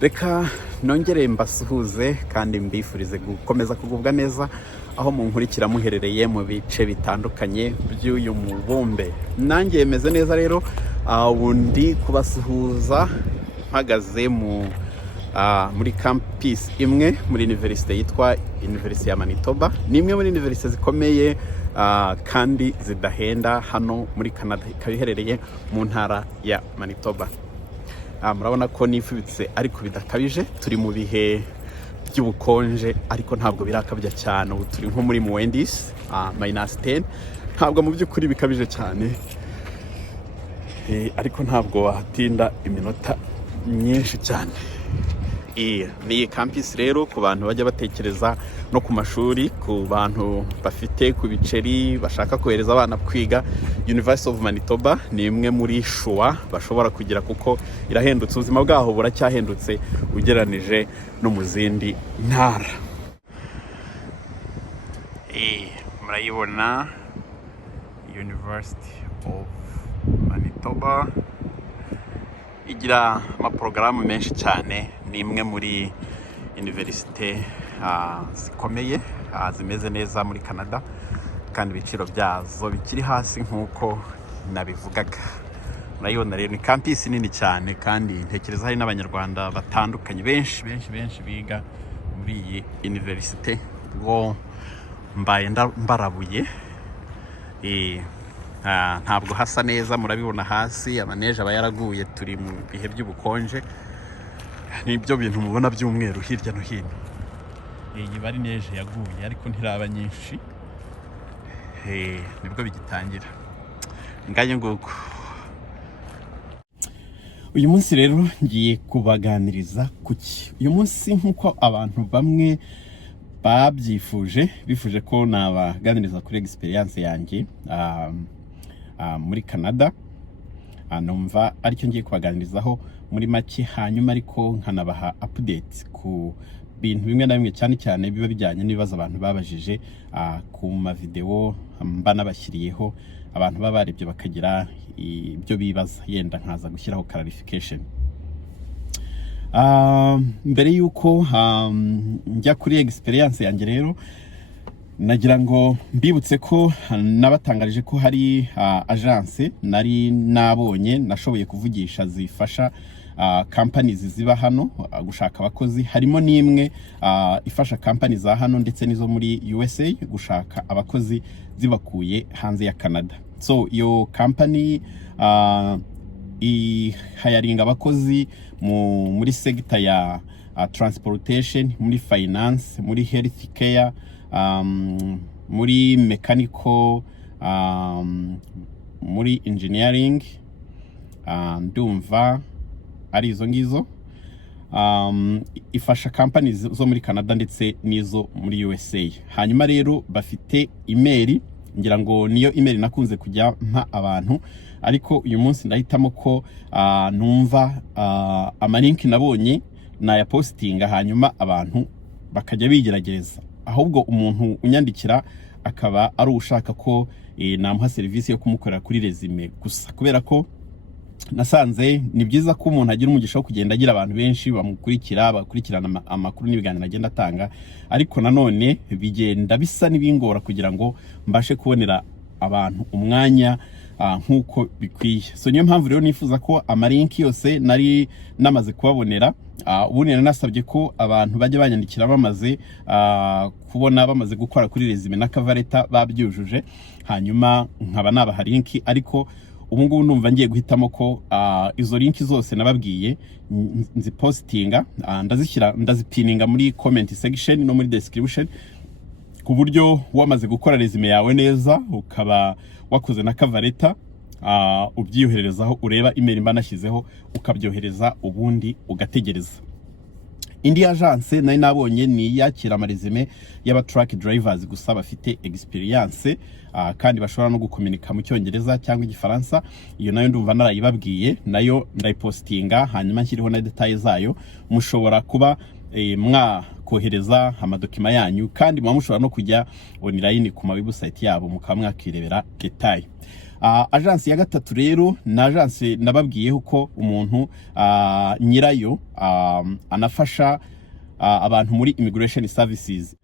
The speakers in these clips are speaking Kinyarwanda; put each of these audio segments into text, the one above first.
Reka nongere mbasuhuze kandi mbifurize gukomeza kugubwa neza aho munkurikira muherereye mu bice bitandukanye by'uyu mubumbe. Nanjye meze neza rero, ubundi kubasuhuza mpagaze muri campus imwe muri university yitwa University ya Manitoba. Ni imwe muri university zikomeye kandi zidahenda hano muri Canada, ikaba iherereye mu ntara ya Manitoba. Murabona ko nifubitse ariko bidakabije, turi mu bihe by'ubukonje ariko ntabwo birakabya cyane. Ubu turi nko muri -10, ntabwo mu by'ukuri bikabije cyane, ariko ntabwo wahatinda iminota myinshi cyane. Ni campus rero ku bantu bajya batekereza no ku mashuri, ku bantu bafite ku biceri bashaka kohereza abana kwiga. University of Manitoba ni imwe muri shua bashobora kugira kuko irahendutse, ubuzima bwaho buracyahendutse ugeranije no mu zindi ntara. Murayibona University of Manitoba igira amaporogaramu menshi cyane. Ni imwe muri universite zikomeye zimeze neza muri Canada, kandi ibiciro byazo bikiri hasi nk'uko nabivugaga. Murayibona rero ni campus nini cyane, kandi ntekereza hari n'abanyarwanda batandukanye benshi biga muri iyi universite. Ngo mbaye mbarabuye, ntabwo hasa neza, murabibona hasi amaneje aba yaraguye, turi mu bihe by'ubukonje. Nibyo bintu mubona by'umweru hirya no hino. Iyi bari neje yaguye ariko ntiraba nyinshi, nibwo bigitangira. Ngaye nguko uyu munsi rero ngiye kubaganiriza kuki. Uyu munsi nk'uko abantu bamwe bifuje ko nabaganiriza kuri experience yanjye muri Canada, numva aricyo ngiye kubaganirizaho muri make, hanyuma ariko nkanabaha update ku bintu bimwe na bimwe cyane cyane biba bijyanye n'ibibazo abantu babajije ku mavideo mba nabashyiriyeho, abantu baba barebye bakagira ibyo bibaza, yenda nkaza gushyiraho clarification. Mbere yuko njya kuri experience yanjye rero, nagira ngo mbibutse ko nabatangarije ko hari agence nari nabonye nashoboye kuvugisha zifasha companies ziba hano gushaka abakozi. Harimo n'imwe ifasha companies za hano ndetse nizo muri USA gushaka abakozi zibakuye hanze ya Canada. So iyo company hiring abakozi muri sector ya transportation, muri finance, muri health care, muri mechanical, muri engineering, ndumva ari izo ngizo. Ifasha companies zo muri Canada ndetse nizo muri USA. Hanyuma rero bafite email, ngira ngo niyo email nakunze kujya mpa abantu, ariko uyu munsi ndahitamo ko numva amalink nabonye na postinga, hanyuma abantu bakajya bigerageza. Ahubwo umuntu unyandikira akaba ari ushaka ko namuha service yo kumukorera kuri resume gusa, kubera ko nasanze ni byiza ko umuntu agira umugisha wo kugenda agira abantu benshi bakurikirana amakuru n'ibiganiro agenda atanga, ariko nanone bigenda bisa n'ibingora kugira ngo mbashe kubonera abantu umwanya nk'uko bikwiye. So niyo mpamvu rero nifuza ko amalinki yose nari namaze kubabonera. Ubundi nasabye ko abantu bajya banyandikira bamaze kubona, bamaze gukora kuri resume na cover letter babyujuje, hanyuma nkaba nabaha linki. Ariko ubu ngubu numva ngiye guhitamo ko izo linki zose nababwiye nzipostinga, ndazipininga muri comment section no muri description, ku buryo wamaze gukora resume yawe neza, ukaba wakoze na cover letter, ubyiyohererezaho, ureba email mba nashyizeho ukabyohereza, ubundi ugategereza. Indi agence nayo nabonye ni yakira amaresume y'aba truck drivers gusa bafite experience, kandi bashobora no gukomunika mu Cyongereza cyangwa Igifaransa. Iyo nayo ndumva narayibabwiye, nayo ndayipostinga, hanyuma nshyiriho na details zayo. Mushobora kuba mwakohereza amadokima yanyu, kandi mushobora no kujya online ku website yabo mukaba mwakirebera detail. Agence ya gatatu rero na agence nababwiyeho ko umuntu nyirayo anafasha abantu muri immigration services.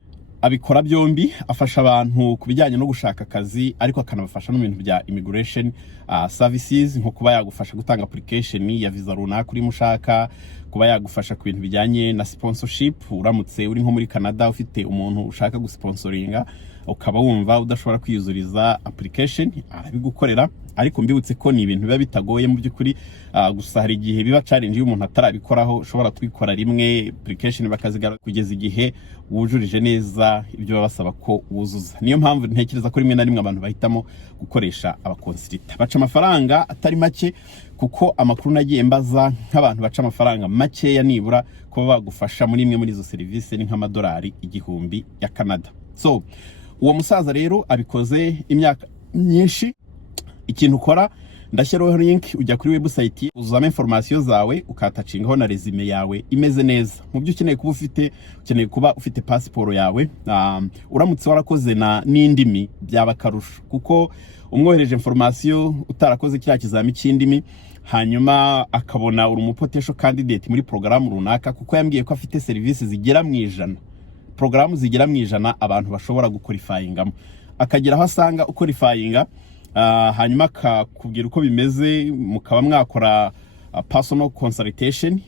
Abikora byombi, afasha abantu kubijyanye no gushaka akazi ariko akanabafasha no bintu bya immigration services, nko kuba yagufasha gutanga application ya visa runaka kuri mushaka, kuba yagufasha ku bintu bijyanye na sponsorship. Uramutse uri nko muri Canada ufite umuntu ushaka gusponsoringa ukaba wumva udashobora kwiyuzuriza application, arabigukorera. Ariko mbibutse ko ni ibintu biba bitagoye mu byukuri, gusa hari igihe biba challenge y'umuntu atarabikoraho, ushobora kwikora rimwe application bakazigara kugeza igihe wujurije neza ibyo babasaba ko wuzuza. Niyo mpamvu ntekereza ko rimwe na rimwe abantu bahitamo gukoresha abakonsulta. Baca amafaranga atari make, kuko amakuru nagiye mbaza nk'abantu baca amafaranga make ya nibura kuba bagufasha muri imwe muri izo service ni nk'amadolari 1000 ya Canada. So uwo musaza rero abikoze imyaka myinshi. Ikintu ukora, ndashyiraho link, ujya kuri website, uzuzamo information zawe, ukatacingaho na resume yawe imeze neza. Mu byo ukeneye kuba ufite, ukeneye kuba ufite passport yawe, uramutse warakoze n'indimi byaba karusho, kuko umwohereje information utarakoze kiriya kizami cy'indimi hanyuma akabona uri umupotential candidate muri program runaka, kuko yambwiye ko afite services zigera mu 100, program zigera mu 100 abantu bashobora guqualifyingamo, akagira aho asanga uqualifyinga, hanyuma akakubwira uko bimeze, mukaba mwakora personal consultation,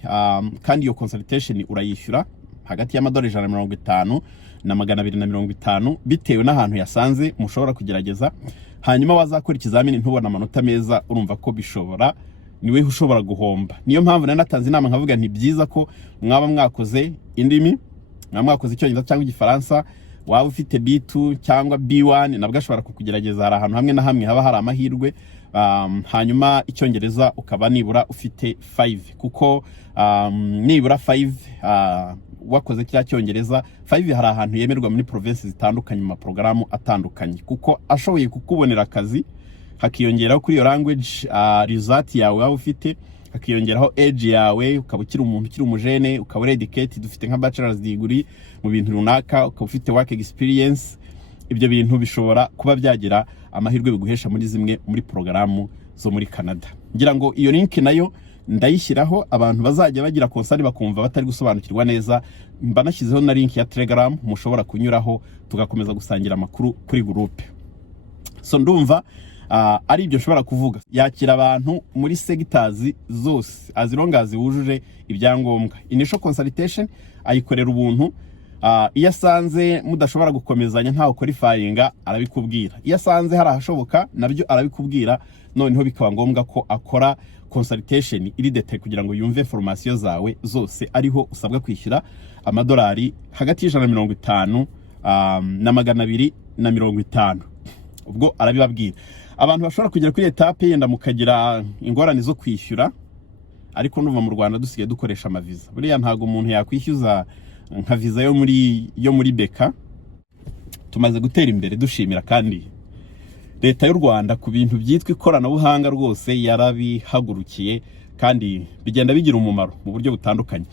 kandi iyo consultation urayishyura hagati y'amadolari 150 na 250 bitewe n'ahantu yasanze mushobora kugerageza. Hanyuma wazakora ikizamini ntubona amanota meza, urumva ko bishobora niwe ushobora guhomba. Niyo mpamvu nanatanze inama nkavuga nti byiza ko mwaba mwakoze indimi, mwakoze icyongereza cyangwa igifaransa, waba ufite B2 cyangwa B1 nabwo ashobora kukugerageza. Hari ahantu hamwe na hamwe haba hari amahirwe. Hanyuma icyongereza ukaba nibura ufite 5, kuko nibura 5 wakoze kiriya cyongereza 5 hari ahantu yemerwa muri provinces zitandukanye mu maprogaramu atandukanye, kuko ashoboye kukubonera akazi hakiyongeraho kuri iyo language result yawe waba ufite, hakiyongeraho age yawe, ukaba ukiri umuntu ukiri umujene, ukaba educated, dufite nka bachelor's degree mu bintu runaka, ukaba ufite work experience. Ibyo bintu bishobora kuba byagira amahirwe biguhesha muri zimwe muri programu zo muri Canada. Ngira ngo iyo link nayo ndayishyiraho, abantu bazajya bagira konsari bakumva batari gusobanukirwa neza. Mbanashyizeho na link ya Telegram mushobora kunyuraho tugakomeza gusangira amakuru kuri groupe. So ndumva ari ibyo nshobora kuvuga. Yakira abantu muri sectors zose azirongazi wujuje ibyangombwa. Initial consultation ayikorera ubuntu. Iyo asanze mudashobora gukomezanya ntaho qualifyinga arabikubwira. Iyo asanze hari ahashoboka nabyo arabikubwira. Noneho bikaba ngombwa ko akora consultation iri detail kugira ngo yumve information zawe zose, ariho usabwa kwishyura amadolari hagati y'150 na 250. Ubwo arabibabwira. Abantu bashobora kugera kuri etape yenda mukagira ingorane zo kwishyura, ariko nuva mu Rwanda dusigaye dukoresha amaviza. Buriya ntago umuntu yakwishyuza nka viza yo muri beka. Tumaze gutera imbere dushimira, kandi leta y'u Rwanda ku bintu byitwa ikoranabuhanga rwose yarabihagurukiye, kandi bigenda bigira umumaro mu buryo butandukanye.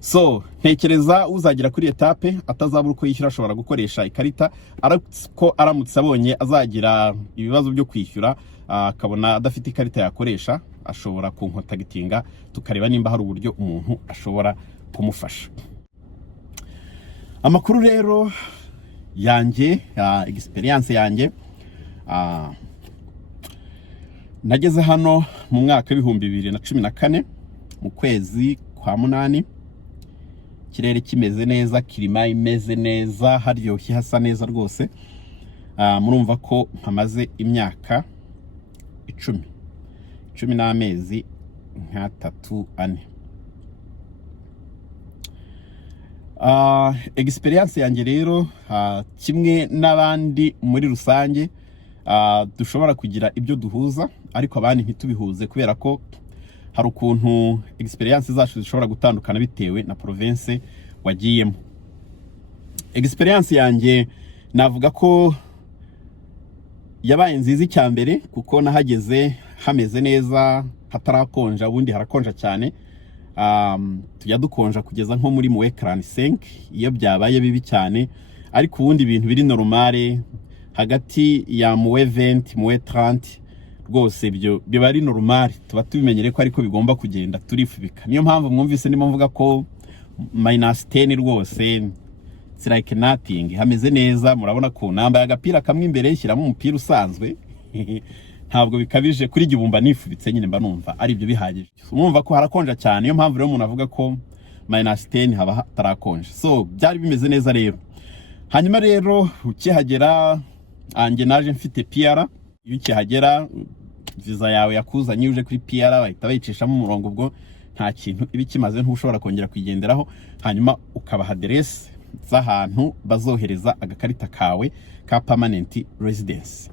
So ntekereza uzagira kuri etape atazabura uko yishyura ashobora gukoresha ikarita, ariko aramutse abonye azagira ibibazo byo kwishyura akabona adafite ikarita yakoresha, ashobora kunkontagitinga tukareba nimba hari uburyo umuntu ashobora kumufasha. Amakuru rero yanjye, experience yanjye, nageze hano mu mwaka w'2014 mu kwezi kwa 8. Kirere kimeze neza, kirima imeze neza, haryoshye hasa neza rwose. Murumva ko mpamaze imyaka 10 n'amezi nka 3-4. Experience yanjye rero kimwe n'abandi muri rusange dushobora kugira ibyo duhuza, ariko abandi ntitubihuze kubera ko hari ukuntu experience zacu zishobora gutandukana bitewe na province wagiyemo. Experience yanjye navuga ko yabaye nziza cyambere, kuko nahageze hameze neza, hatarakonja. Ubundi harakonja cyane, tujya dukonja kugeza nko muri -5 iyo byabaye bibi cyane, ariko ubundi ibintu biri normale hagati ya -20 -30 rwose byo biba ari normal, tuba tubimenyere ko ariko bigomba kugenda turifubika. Niyo mpamvu mwumvise ndimo mvuga ko -10 rwose it's like nothing, hameze neza. Murabona ko nambaye agapira kamwe imbere shyiramo umupira usanzwe ntabwo bikabije kuri gibumba nifubitse nyine mba numva ari byo bihagije. Umumva ko harakonja cyane, niyo mpamvu rero umuntu avuga ko -10 haba hatarakonje. So byari bimeze neza rero. Hanyuma rero ukihagera anje naje mfite PR. Iyo ukihagera visa yawe yakuzanye uje kuri PR bahita bayicishamo umurongo, ubwo nta kintu ibi kimaze ntushobora kongera kwigenderaho. Hanyuma ukaba address z'ahantu bazohereza agakarita kawe ka permanent residence.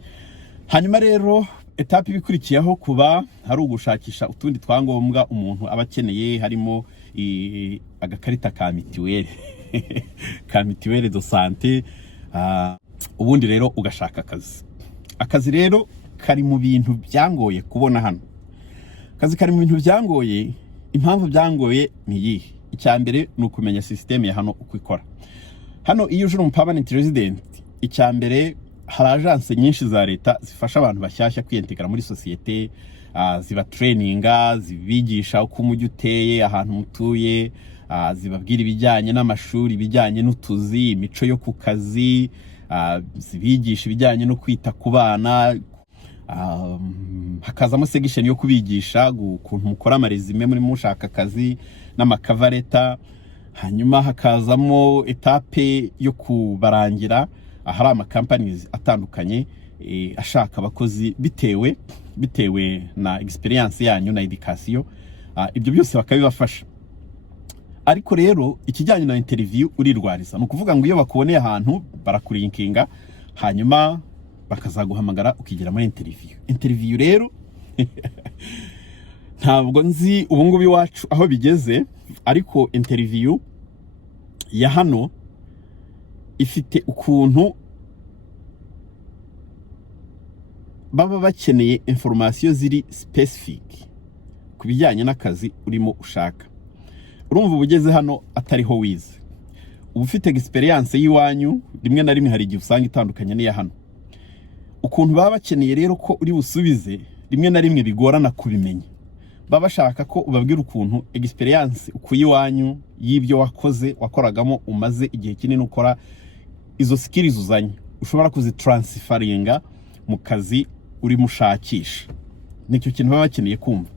Hanyuma rero etape ibikurikiyeho kuba hari ugushakisha utundi twangombwa umuntu abakeneye, harimo agakarita ka mituweli ka mituweli de santé. Ubundi rero ugashaka akazi rero kari mu bintu byangoye kubona hano. Akazi kari mu bintu byangoye. Impamvu byangoye ni yihe? Icyambere ni ukumenya system ya hano uko ikora. Hano iyo uje mu permanent resident, icyambere hari agence nyinshi za leta zifasha abantu bashyashya kwintegra muri societe, ziba traininga, zibigisha uko umujyi uteye, ahantu mutuye, zibabwira ibijyanye n'amashuri, ibijyanye n'utuzi, imico yo ku kazi, zibigisha ibijyanye no kwita ku bana. Hakazamo section yo kubigisha ukuntu mukora amaresume muri mushaka akazi n'amakavareta. Hanyuma hakazamo etape yo kubarangira ahari ama companies atandukanye ashaka abakozi bitewe na experience yanyu na education. Ibyo byose bakabibafasha. Ariko rero ikijyanye na interview urirwariza, no kuvuga ngo iyo bakuboneye ahantu barakurinkinga, hanyuma bakazaguhamagara ukigira muri interview rero ntabwo nzi ubu ngubu iwacu aho bigeze, ariko interview ya hano ifite ukuntu baba bakeneye information ziri specific kubijyanye n'akazi urimo ushaka. Urumva ubugeze hano atariho wize, uba ufite experience yiwanyu, rimwe na rimwe hari igihe usanga itandukanye n'iya hano. Ukuntu baba bakeneye rero ko uri busubize, rimwe na rimwe bigorana kubimenya. Baba bashaka ko ubabwira ukuntu experience ukuyiwanyu y'ibyo wakoragamo umaze igihe kinini ukora, izo skills uzanye ushobora kuzitransferinga mu kazi uri mushakisha. Nicyo kintu baba bakeneye kumva.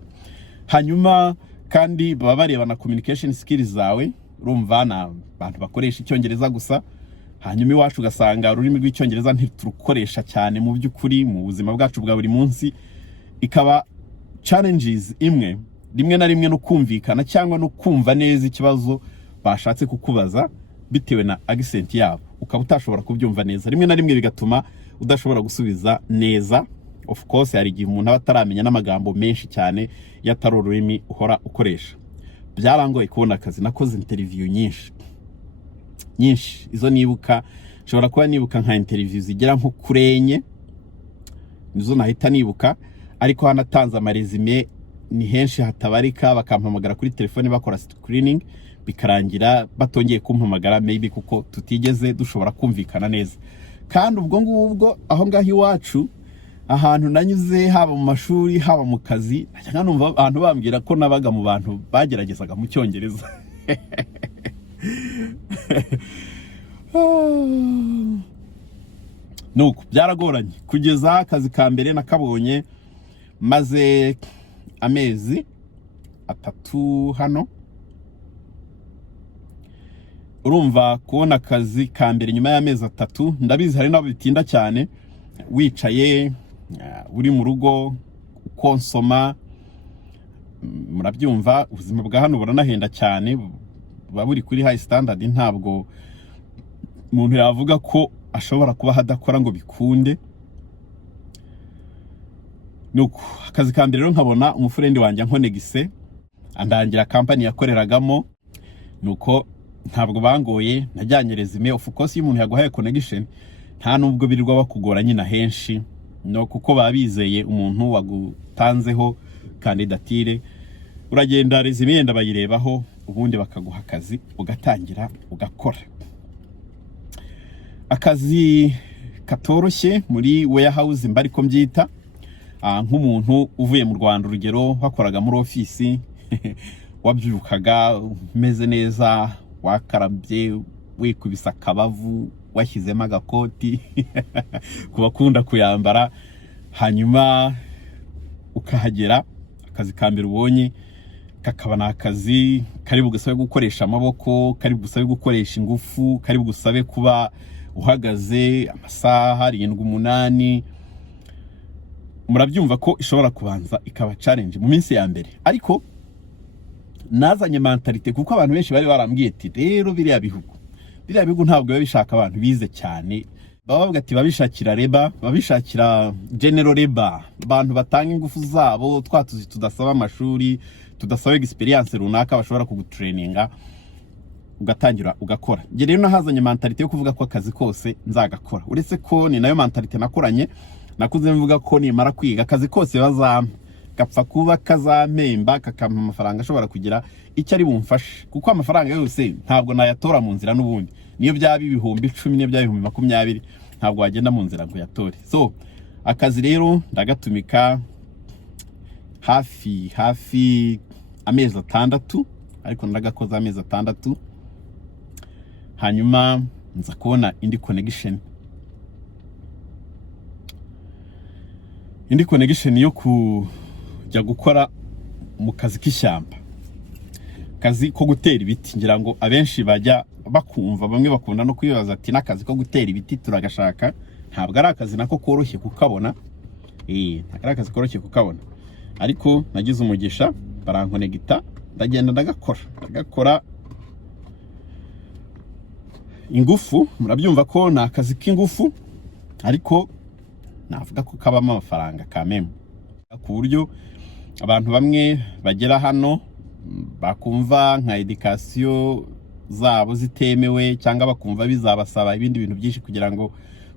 Hanyuma kandi baba bareba na communication skills zawe. Urumva na abantu bakoresha icyongereza gusa, hanyuma iwacu ugasanga ururimi rw'icyongereza ntiturukoresha cyane mu by'ukuri mu buzima bwacu bwa buri munsi. Ikaba challenges imwe rimwe na rimwe no kumvikana cyangwa no kumva neza ikibazo bashatse kukubaza bitewe na accent yabo, ukaba utashobora kubyumva neza. Rimwe na rimwe bigatuma udashobora gusubiza neza. Of course hari igihe umuntu aba ataramenya n'amagambo menshi cyane yatari ururimi uhora ukoresha. Byarangoye kubona akazi. Nakoze interview nyinshi izo nibuka, nshobora kuba nibuka nka interview zigera nko kurenye nizo nahita nibuka. Ariko hanatanze amaresume ni henshi hatabarika, bakampamagara kuri telefone bakora screening, bikarangira batongeye kumpamagara maybe kuko tutigeze dushobora kumvikana neza. Kandi ubwo ngubwo aho ngaho iwacu ahantu nanyuze, haba mu mashuri haba mu kazi, cyangwa numva abantu bambwira ko nabaga mu bantu bageragezaga mu cyongereza. Nuko byaragoranye kugeza akazi ka mbere nakabonye maze amezi 3 hano. Urumva kubona akazi ka mbere nyuma y'amezi 3, ndabizi hari nabo bitinda cyane wicaye uri mu rugo ukonsoma. Murabyumva ubuzima bwa hano buranahenda cyane, buba buri kuri high standard. Ntabwo umuntu yavuga ko ashobora kuba hadakora ngo bikunde. Nuko akazi ka mbere rero nkabona umufrendi wanjye nkonegise andangira company yakoreragamo. Nuko ntabwo bangoye, najyanye resume. Of course iyo umuntu yaguhaye connection nta nubwo birirwa bakugora nyina henshi, no kuko babizeye umuntu wagutanzeho candidature. Uragenda resume yenda bayirebaho, ubundi bakaguha akazi ugatangira ugakora. Akazi katoroshye muri warehouse mbariko mbyita, nk'umuntu uvuye mu Rwanda urugero wakoraga muri ofisi wabyukaga umeze neza wakarabye wikubisa akabavu washyizemo agakoti kubakunda kuyambara hanyuma ukahagera akazi kambere ubonye kakaba nakazi kari bugusabe gukoresha amaboko kari bugusabe gukoresha ingufu kari bugusabe kuba uhagaze amasaha 7-8 murabyumva ko ishobora kubanza ikaba challenge mu minsi ya mbere ariko nazanye mentalite kuko abantu benshi bari barambwiye ati rero biriya bihugu ntabwo biba bishaka abantu bize cyane baba bavuga ati babishakira reba babishakira general reba abantu batanga ingufu zabo twatuzi tudasaba amashuri tudasaba experience runaka bashobora kugutraininga ugatangira ugakora nge rero nahazanye mentalite yo kuvuga ko akazi kose nzagakora uretse ko ni nayo mentalite nakoranye nakuze mvuga ko nimara kwiga akazi kose bazampa gapfa kuba kazamemba kakampa amafaranga ashobora kugira icyo ari bumfashe kuko amafaranga yose ntabwo nayatora mu nzira n'ubundi niyo byaba 10,000 niyo byaba 20,000 ntabwo wagenda mu nzira ngo yatore so akazi rero ndagatumika hafi amezi 6 ariko ndagakoza amezi 6 hanyuma nza kubona indi connection yo kujya gukora mu kazi k'ishyamba kazi ko gutera ibiti ngira ngo abenshi bajya bakumva bamwe bakunda no kwibaza ati nakazi ko gutera ibiti turagashaka ntabwo ari akazi nako koroshye kukabona ntabwo ari akazi koroshye kukabona ariko nagize umugisha barankonegita ndagenda ndagakora ingufu murabyumva ko na akazi k'ingufu ariko navuga ko kabamo amafaranga kameme ku buryo abantu bamwe bagera hano bakumva nka education zabo zitemewe cyangwa bakumva bizabasaba ibindi bintu byinshi kugira ngo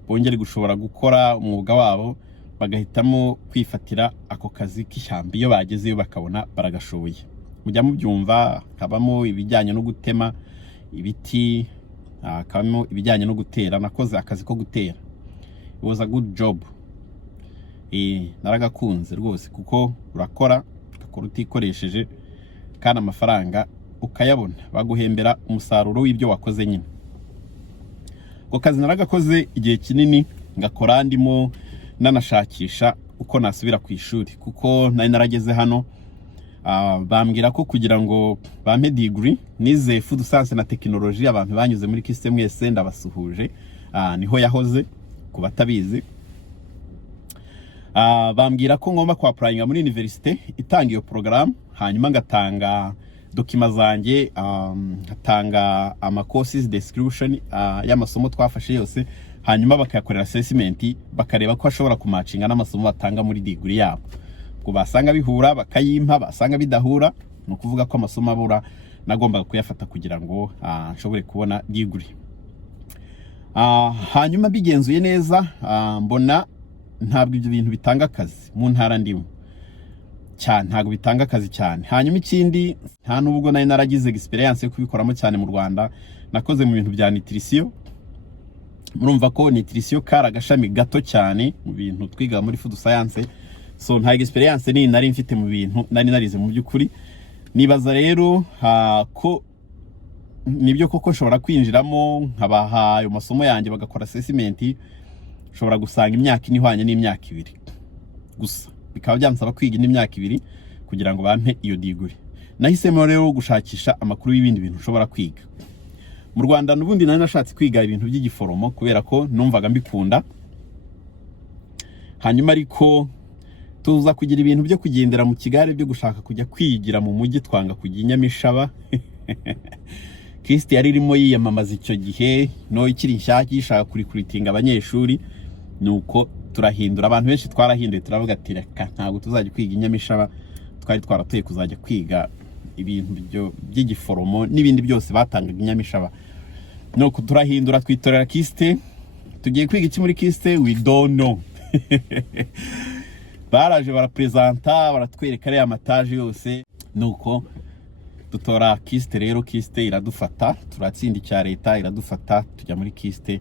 bongere gushobora gukora umwuga wabo bagahitamo kwifatira ako kazi k'ishyamba iyo bagezeyo bakabona baragashoboye mujya mubyumva kabamo ibijyanye no gutema ibiti kabamo ibijyanye no gutera nakoze akazi ko gutera it was a good job naragakunze rwose kuko urakora utikoresheje kandi amafaranga ukayabona baguhembera umusaruro w'ibyo wakoze nyine ko kazi naragakoze igihe kinini ngakora ndimo nanashakisha uko nasubira ku ishuri kuko nari narageze hano bambwira ko kugira ngo bampe degree nize food science na technology abantu banyuze muri kiste mwese ndabasuhuje niho yahoze kubatabizi bambwira ko ngomba kwa applyinga muri university itanga iyo program hanyuma ngatanga dokima zanjye ngatanga ama courses description y'amasomo twafashe yose hanyuma bakayakorera assessment bakareba ko ashobora kumatchinga n'amasomo batanga muri degree yabo ko basanga bihura bakayimpa basanga bidahura no kuvuga ko amasomo abura nagomba kuyafata kugira ngo nshobore kubona degree hanyuma bigenzuye neza mbona ntabwo ibyo bintu bitanga akazi mu ntara ndimo cyane ntabwo bitanga akazi cyane hanyuma ikindi nta nubwo nari naragize experience yo kubikoramo cyane mu Rwanda nakoze mu bintu bya nutrition murumva ko nutrition kara gashami gato cyane mu bintu twiga muri food science so nta experience ni nari mfite mu bintu nari narize mu byukuri nibaza rero ko nibyo koko nshobora kwinjiramo nkabaha ayo masomo yanjye bagakora assessment shobora gusanga imyaka inihwanye n'imyaka 2 gusa bikaba byansaba kwiga n'imyaka 2 kugira ngo bampe iyo degree nahisemo rero gushakisha amakuru y'ibindi bintu ushobora kwiga mu Rwanda n'ubundi nari nashatse kwiga ibintu by'igiforomo kubera ko numvaga mbikunda hanyuma ariko tuza kugira ibintu byo kugendera mu kigare byo gushaka kujya kwigira mu mujyi twanga kujya inyamishaba Kristi yari irimo yiyamamaza icyo gihe no ikiri nshyashya ishaka kuritinga abanyeshuri nuko turahindura abantu benshi twarahinduye turavuga ati reka ntabwo tuzajya kwiga inyamishaba twari twaratuye kuzajya kwiga ibintu by'igiforomo n'ibindi byose batangaga inyamishaba nuko turahindura twitorera Kristi tugiye kwiga iki muri Kristi we don't know baraje barapresenta baratwereka ari amataje yose nuko dutora Kristi rero Kristi iradufata turatsinda icya leta iradufata tujya muri Kristi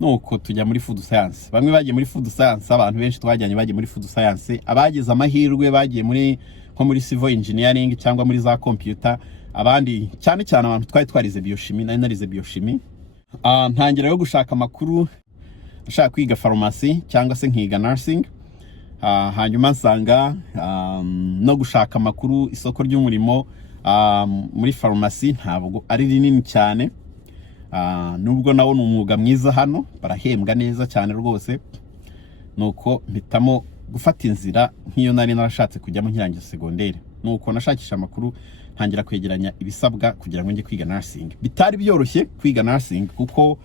nuko tujya muri food science. Bamwe bagiye muri food science, abantu benshi twajyanye bagiye muri food science, abagize amahirwe bagiye muri nko muri civil engineering cyangwa muri za computer, abandi cyane cyane abantu twarize biochimie, narize biochimie. Ntangira yo gushaka amakuru, nshaka kwiga pharmacy cyangwa se nkiga nursing. Hanyuma nsanga no gushaka amakuru isoko ry'umurimo muri pharmacy ntabwo ari rinini cyane. Nubwo nawo ni umwuga mwiza hano, barahembwa neza cyane rwose. Nuko mpitamo gufata inzira nk'iyo nari narashatse kujyamo nkirangiza secondaire. Nuko nashakisha amakuru, ntangira kwegeranya ibisabwa kugira ngo njye kwiga nursing. Bitari byoroshye kwiga nursing kuko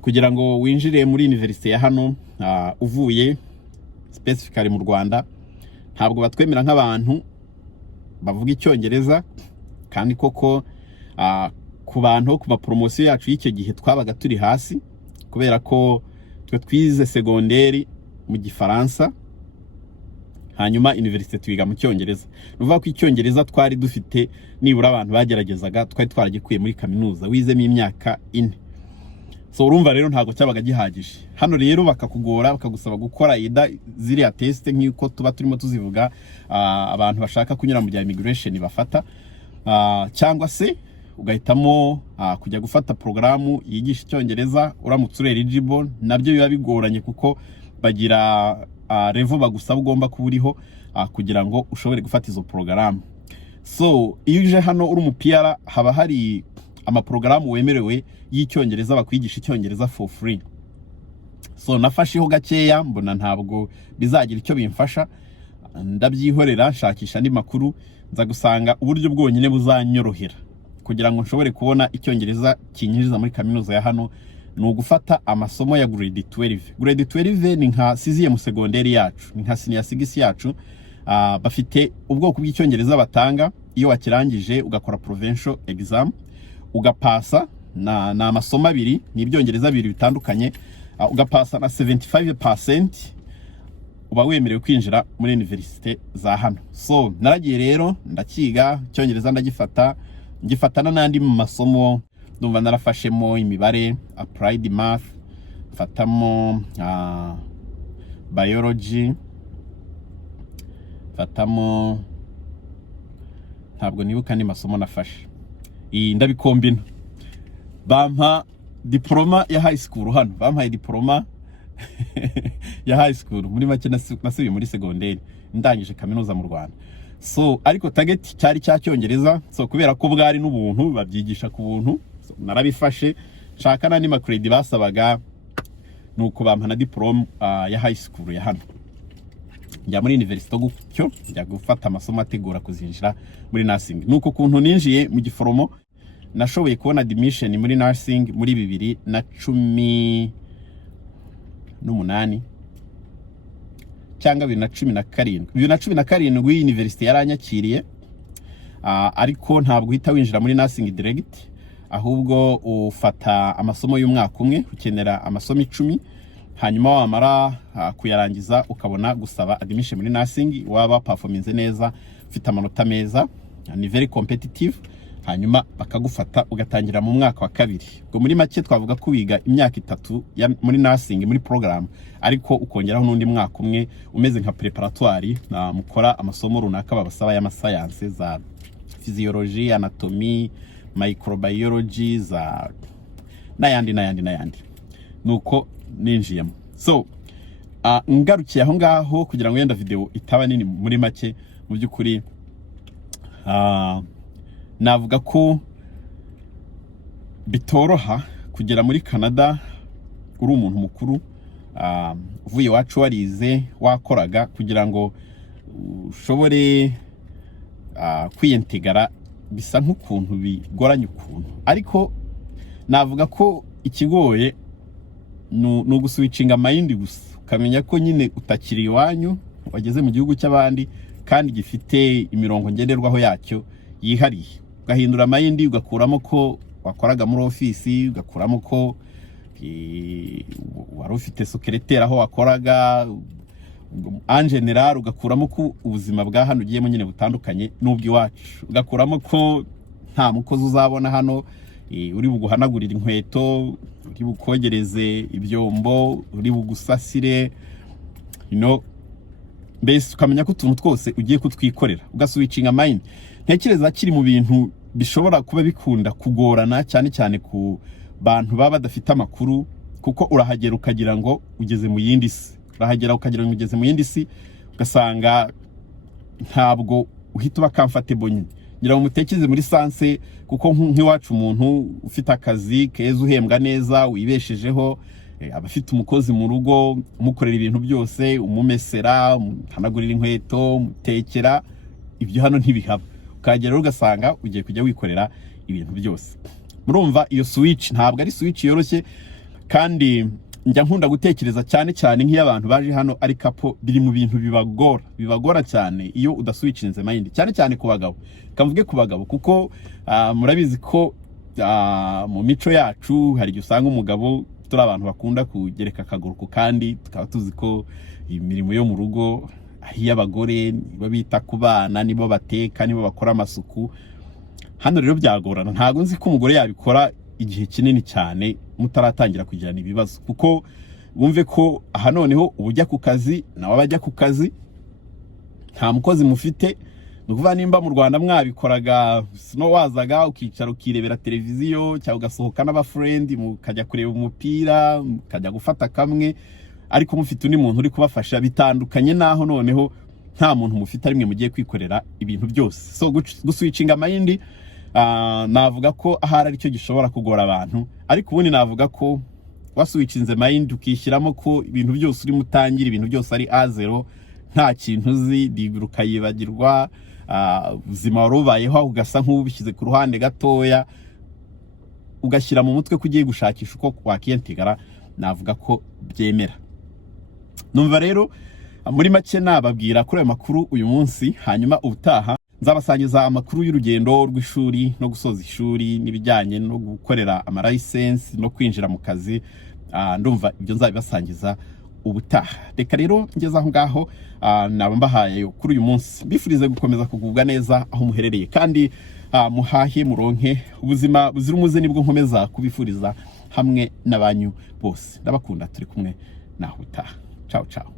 kugira ngo winjire muri university ya hano uvuye specifically mu Rwanda, ntabwo batwemera nk'abantu bavuga icyongereza, kandi koko ku bantu ku promotion yacu y'icyo gihe twabaga turi hasi kubera ko twe twize secondaire mu Gifaransa, hanyuma university twiga mu Cyongereza. Nuvuga ko icyongereza twari dufite nibura abantu bageragezaga, twari twaragikuye muri kaminuza wizemo imyaka 4. So urumva rero ntago cyabaga gihagije. Hano rero bakakugora, bakagusaba gukora ziriya test nk'uko tuba turimo tuzivuga abantu bashaka kunyura mu bya immigration bafata, cyangwa se ugahitamo kujya gufata programu yigisha icyongereza uramutse uri eligible. Nabyo biba bigoranye kuko bagira level bagusaba ugomba kuburiho kugira ngo ushobore gufata izo programu. So iyo uje hano uri mu PR, haba hari amaprogaramu wemerewe y'icyongereza bakwigisha icyongereza for free. So nafashiho gakeya, mbona ntabwo bizagira icyo bimfasha, ndabyihorera nshakisha andi makuru, nza gusanga uburyo bwonyine buzanyorohera kugira ngo nshobore kubona icyongereza kinyinjiza muri kaminuza ya hano ni ugufata amasomo ya grade 12. Grade 12 ni nka siziye mu secondaire yacu, ni nka senior 6 yacu. Bafite ubwoko bw'icyongereza batanga. Iyo wakirangije ugakora provincial exam ugapasa na amasomo abiri, ni ibyongereza bibiri bitandukanye, ugapasa na 75%, uba wemerewe kwinjira muri university za hano. So naragiye rero ndakiga icyongereza, ngifatana n'andi mu masomo. Ndumva narafashemo imibare, applied math, fatamo biology, fatamo ntabwo nibuka ni masomo nafashe. Ndabikombina, bampa diploma ya high school hano, bampaye diploma ya high school. Muri make nasubiye muri secondaire ndangije kaminuza mu Rwanda. So ariko target cyari cyongereza, so kubera ko bwari n'ubuntu babyigisha ku buntu, so, narabifashe nshaka nandi makredi basabaga, nuko bampa na diploma ya high school ya hano. Njya muri university gutyo, njya gufata amasomo ategura kuzinjira muri nursing. Nuko kuntu ninjiye mu giforomo, nashoboye kubona admission muri nursing muri 2018 cyangwa 2017. 2017 university yaranyakiriye, ariko ntabwo uhita winjira muri nursing direct, ahubwo ufata amasomo y'umwaka umwe, ukenera amasomo 10, hanyuma wamara kuyarangiza ukabona gusaba admission muri nursing. Waba performance neza, ufite amanota meza, ni very competitive, hanyuma bakagufata ugatangira mu mwaka wa 2. Ubwo muri make twavuga ko wiga imyaka 3 muri nursing muri program, ariko ukongeraho n'undi mwaka umwe umeze nka preparatoire, mukora amasomo runaka babasaba ya science za physiology, anatomy, microbiology za n'ayandi. Nuko ninjiyemo. So ngarukiye aho ngaho kugira ngo yenda video itaba nini. Muri make mu byukuri navuga ko bitoroha kugera muri Canada uri umuntu mukuru, uvuye wacu warize wakoraga, kugira ngo ushobore kwiyintegra bisa nk'ukuntu bigoranye ukuntu. Ariko navuga ko ikigoye no guswitchinga mind gusa, ukamenya ko nyine utakiri iwanyu, wageze mu gihugu cy'abandi kandi gifite imirongo ngenderwaho yacyo yihariye. Ugahindura mind, ugakuramo ko wakoraga muri office, ugakuramo ko wari ufite secrétaire aho wakoraga en general, ugakuramo ko ubuzima bwa hano ugiyemo nyine butandukanye n'ubwi wacu, ugakuramo ko nta mukozi uzabona hano, uri buguhanagurira inkweto, uri bukogereze ibyombo, uri bugusasire, mbese ukamenya ko utuntu twose ugiye kutwikorera ugaswitchinga mind. Ntekereza kiri mu bintu bishobora kuba bikunda kugorana cyane cyane ku bantu baba badafite amakuru, kuko urahagera ukagira ngo ugeze mu yindi si, urahagera ukagira ngo ugeze mu yindi si, ugasanga ntabwo uhita uba comfortable nyine. Ngira ngo mutekereze muri sanse, kuko nk'iwacu umuntu ufite akazi keza, uhembwa neza, wibeshejeho, abafite umukozi mu rugo, umukorera ibintu byose, umumesera, umuhanagurira inkweto, umutekera, ibyo hano ntibihaba. Ukagera ugasanga ugiye kujya wikorera ibintu byose. Murumva iyo switch ntabwo ari switch yoroshye, kandi njya nkunda gutekereza cyane cyane nk'iy'abantu baje hano ari kapo, biri mu bintu bibagora cyane iyo udaswitchinze mind, cyane cyane ku bagabo. Kamvuge ku bagabo kuko murabizi ko mu mico yacu hari igihe usanga umugabo turi abantu bakunda kugereka akaguru ku kandi, tukaba tuzi ko imirimo yo mu rugo y'abagore nibo bita ku bana, nibo bateka, nibo bakora amasuku. Hano rero byagorana, ntago nzi ko umugore yabikora igihe kinini cyane mutaratangira kugirana ibibazo, kuko wumve ko aha noneho ubujya ku kazi nawe abajya ku kazi, nta mukozi mufite. Nukuvuga nimba mu Rwanda mwabikoraga no wazaga ukicara ukirebera televiziyo, cyangwa ugasohoka n'abafriend mukajya kureba umupira, mukajya gufata kamwe, ariko mufite undi muntu uri kubafasha. Bitandukanye naho noneho nta muntu mufite arimwe mugiye kwikorera ibintu byose. So guswitchinga mind navuga ko ahari aricyo gishobora kugora abantu, ariko ubundi navuga ko waswitchinze mind ukishyiramo ko ibintu byose uri mutangira, ibintu byose ari A0, nta kintu uzi, diburuka yibagirwa, ubuzima warubayeho ugasa nk'ubishyize ku ruhande gatoya, ugashyira mu mutwe kugiye gushakisha uko wakiyentegara, navuga ko byemera. Numva rero muri make nababwira kuri ayo makuru uyu munsi, hanyuma ubutaha nzabasangiza amakuru y'urugendo rw'ishuri no gusoza ishuri, n'ibijyanye no gukorera ama license no kwinjira mu kazi. Ndumva ibyo nzabibasangiza ubutaha. Reka rero ngeze aho ngaho, nabambahaye kuri uyu munsi, mbifurize gukomeza kugubwa neza aho muherereye, kandi muhahe muronke ubuzima buzira umuze, nibwo nkomeza kubifuriza hamwe n'abanyu bose. Ndabakunda, turi kumwe naho ubutaha. Ciao ciao.